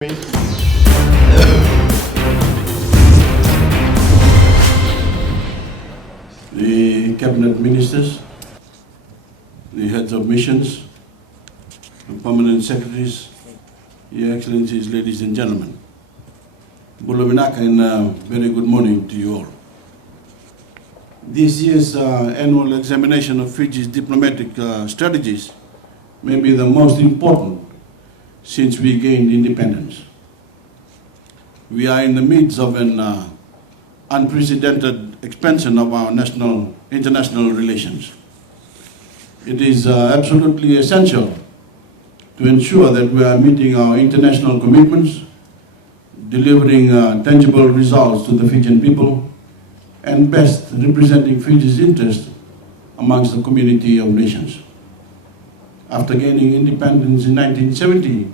The cabinet ministers, the heads of missions, the permanent secretaries, Your Excellencies, ladies and gentlemen. Bulawinak and very good morning to you all. This year's annual examination of Fiji's diplomatic strategies may be the most important since we gained independence. We are in the midst of an unprecedented expansion of our international relations. It is absolutely essential to ensure that we are meeting our international commitments, delivering tangible results to the Fijian people, and best representing Fiji's interest amongst the community of nations. After gaining independence in 1970,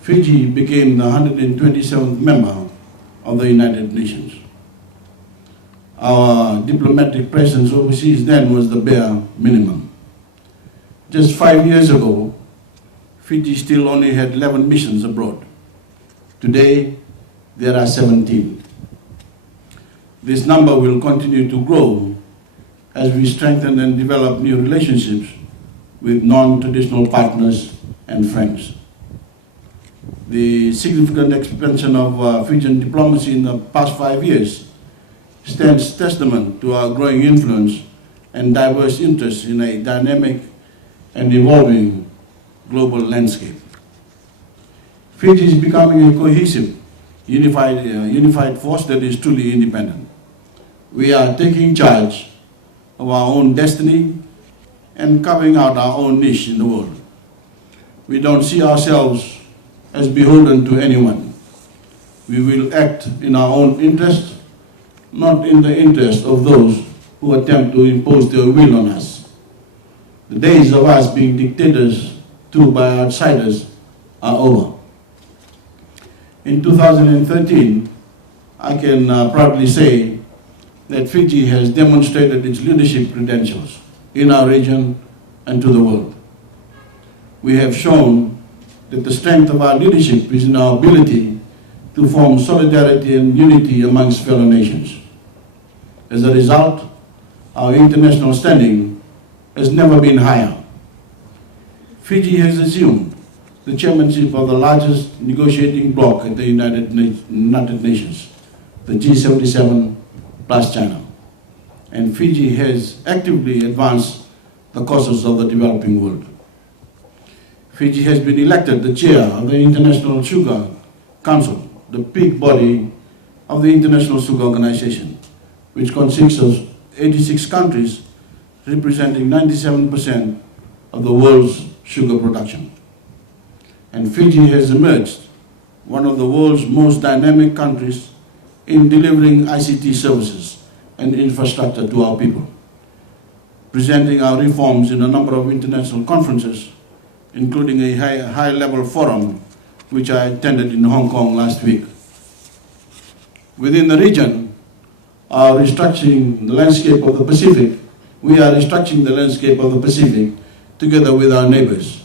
Fiji became the 127th member of the United Nations. Our diplomatic presence overseas then was the bare minimum. Just 5 years ago, Fiji still only had 11 missions abroad. Today, there are 17. This number will continue to grow as we strengthen and develop new relationships with non-traditional partners and friends. The significant expansion of Fijian diplomacy in the past 5 years stands testament to our growing influence and diverse interests in a dynamic and evolving global landscape. Fiji is becoming a cohesive, unified force that is truly independent. We are taking charge of our own destiny and carving out our own niche in the world. We don't see ourselves as beholden to anyone. We will act in our own interest, not in the interest of those who attempt to impose their will on us. The days of us being dictators to by outsiders are over. In 2013, I can proudly say that Fiji has demonstrated its leadership credentials in our region and to the world. We have shown that the strength of our leadership is in our ability to form solidarity and unity amongst fellow nations. As a result, our international standing has never been higher. Fiji has assumed the chairmanship of the largest negotiating bloc at the United Nations, the G77 plus China, and Fiji has actively advanced the causes of the developing world. Fiji has been elected the chair of the International Sugar Council, the peak body of the International Sugar Organization, which consists of 86 countries representing 97% of the world's sugar production. And Fiji has emerged one of the world's most dynamic countries in delivering ICT services and infrastructure to our people, presenting our reforms in a number of international conferences, including a high-level forum which I attended in Hong Kong last week. Within the region, we are restructuring the landscape of the Pacific together with our neighbors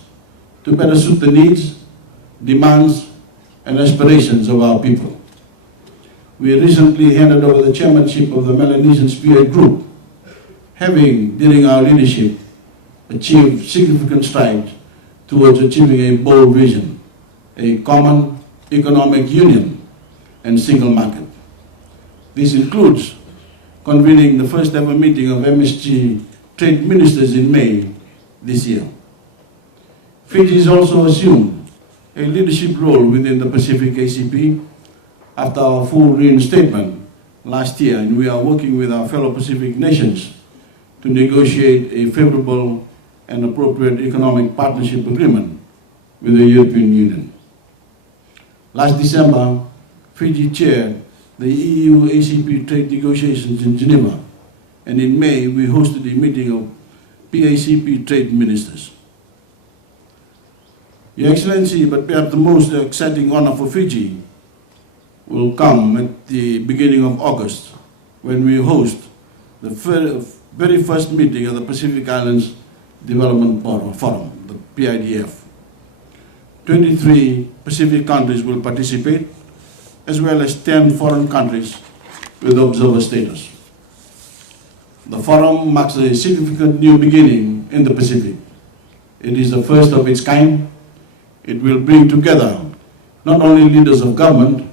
to better suit the needs, demands, and aspirations of our people. We recently handed over the chairmanship of the Melanesian Spear Group, having, during our leadership, achieved significant strides towards achieving a bold vision, a common economic union and single market. This includes convening the first ever meeting of MSG trade ministers in May this year. Fiji has also assumed a leadership role within the Pacific ACP after our full reinstatement last year, and we are working with our fellow Pacific nations to negotiate a favorable and appropriate economic partnership agreement with the European Union. Last December, Fiji chaired the EU-ACP trade negotiations in Geneva, and in May we hosted a meeting of PACP trade ministers. Your Excellency, but perhaps the most exciting honor for Fiji will come at the beginning of August, when we host the very first meeting of the Pacific Islands Development Forum, the PIDF. 23 Pacific countries will participate, as well as 10 foreign countries with observer status. The forum marks a significant new beginning in the Pacific. It is the first of its kind. It will bring together not only leaders of government,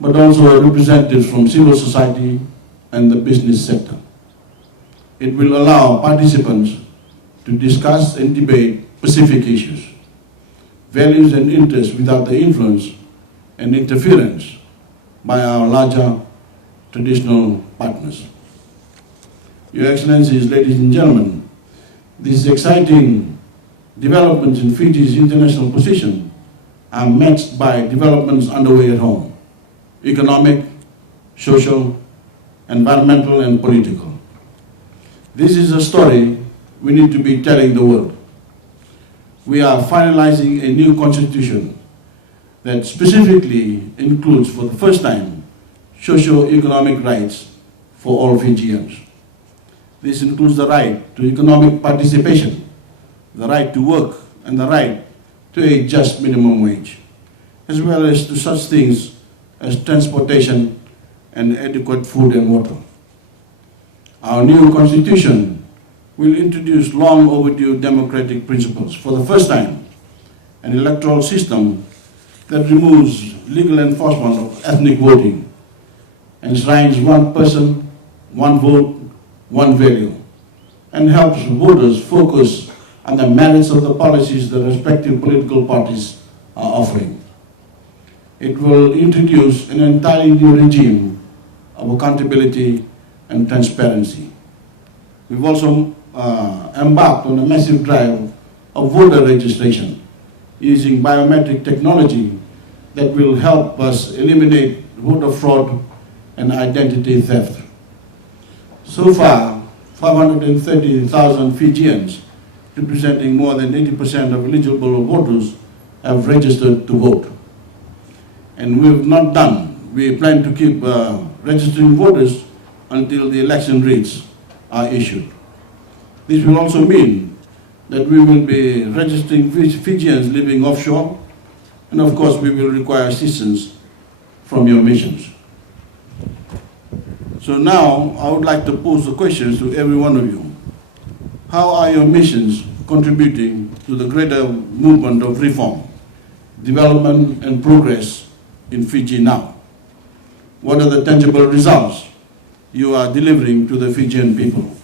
but also representatives from civil society and the business sector. It will allow participants to discuss and debate Pacific issues, values and interests without the influence and interference by our larger traditional partners. Your Excellencies, ladies and gentlemen, these exciting developments in Fiji's international position are matched by developments underway at home: economic, social, environmental, and political. This is a story we need to be telling the world. We are finalizing a new constitution that specifically includes, for the first time, socio-economic rights for all Fijians. This includes the right to economic participation, the right to work, and the right to a just minimum wage, as well as to such things as transportation and adequate food and water. Our new constitution will introduce long overdue democratic principles. For the first time, an electoral system that removes legal enforcement of ethnic voting, enshrines one person, one vote, one value, and helps voters focus on the merits of the policies the respective political parties are offering. It will introduce an entirely new regime of accountability and transparency. We've also embarked on a massive drive of voter registration using biometric technology that will help us eliminate voter fraud and identity theft. So far, 530,000 Fijians, representing more than 80% of eligible voters, have registered to vote. And we've not done. We plan to keep registering voters until the election rates are issued. This will also mean that we will be registering Fijians living offshore, and of course we will require assistance from your missions. So now I would like to pose the questions to every one of you. How are your missions contributing to the greater movement of reform, development and progress in Fiji now? What are the tangible results you are delivering to the Fijian people?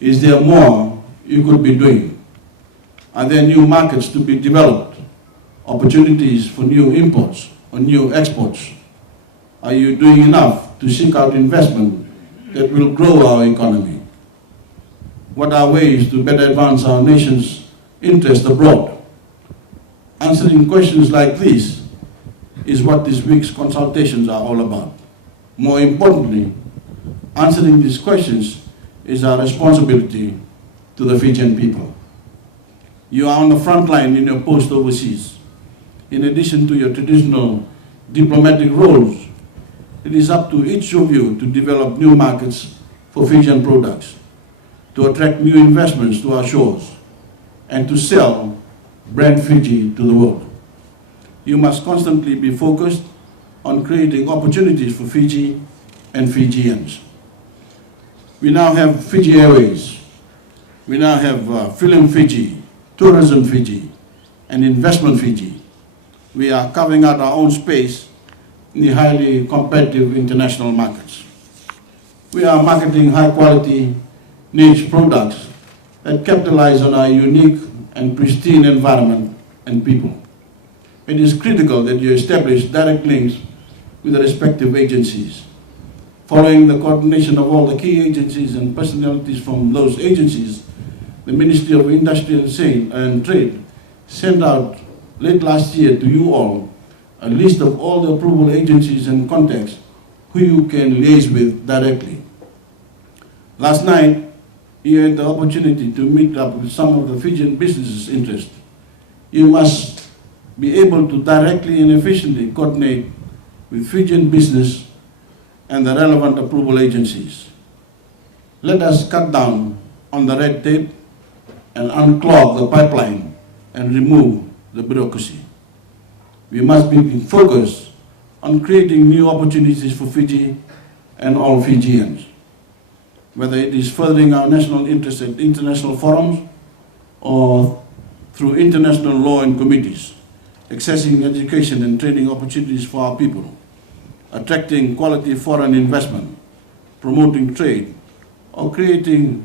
Is there more you could be doing? Are there new markets to be developed? Opportunities for new imports or new exports? Are you doing enough to seek out investment that will grow our economy? What are ways to better advance our nation's interest abroad? Answering questions like these is what this week's consultations are all about. More importantly, answering these questions is our responsibility to the Fijian people. You are on the front line in your post overseas. In addition to your traditional diplomatic roles, it is up to each of you to develop new markets for Fijian products, to attract new investments to our shores, and to sell brand Fiji to the world. You must constantly be focused on creating opportunities for Fiji and Fijians. We now have Fiji Airways. We now have Film Fiji, Tourism Fiji, and Investment Fiji. We are carving out our own space in the highly competitive international markets. We are marketing high-quality niche products that capitalize on our unique and pristine environment and people. It is critical that you establish direct links with the respective agencies. Following the coordination of all the key agencies and personalities from those agencies, the Ministry of Industry and Trade sent out late last year to you all a list of all the approval agencies and contacts who you can liaise with directly. Last night, you had the opportunity to meet up with some of the Fijian businesses' interests. You must be able to directly and efficiently coordinate with Fijian business and the relevant approval agencies. Let us cut down on the red tape and unclog the pipeline and remove the bureaucracy. We must be focused on creating new opportunities for Fiji and all Fijians, whether it is furthering our national interest at international forums or through international law and committees, accessing education and training opportunities for our people, attracting quality foreign investment, promoting trade, or creating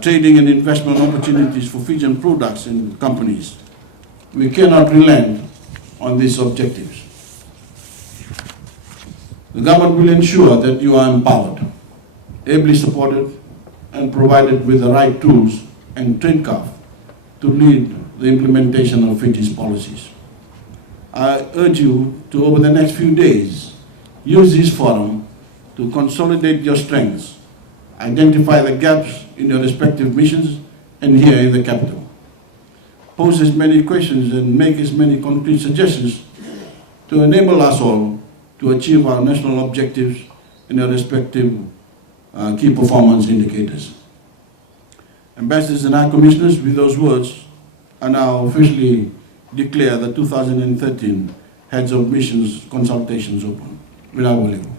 trading and investment opportunities for Fijian products and companies. We cannot relent on these objectives. The government will ensure that you are empowered, ably supported, and provided with the right tools and tradecraft to lead the implementation of Fiji's policies. I urge you to, over the next few days, use this forum to consolidate your strengths, identify the gaps in your respective missions and here in the capital. Pose as many questions and make as many concrete suggestions to enable us all to achieve our national objectives and our respective key performance indicators. Ambassadors and High Commissioners, with those words, I now officially declare the 2013 Heads of Missions Consultations open. Voreqe.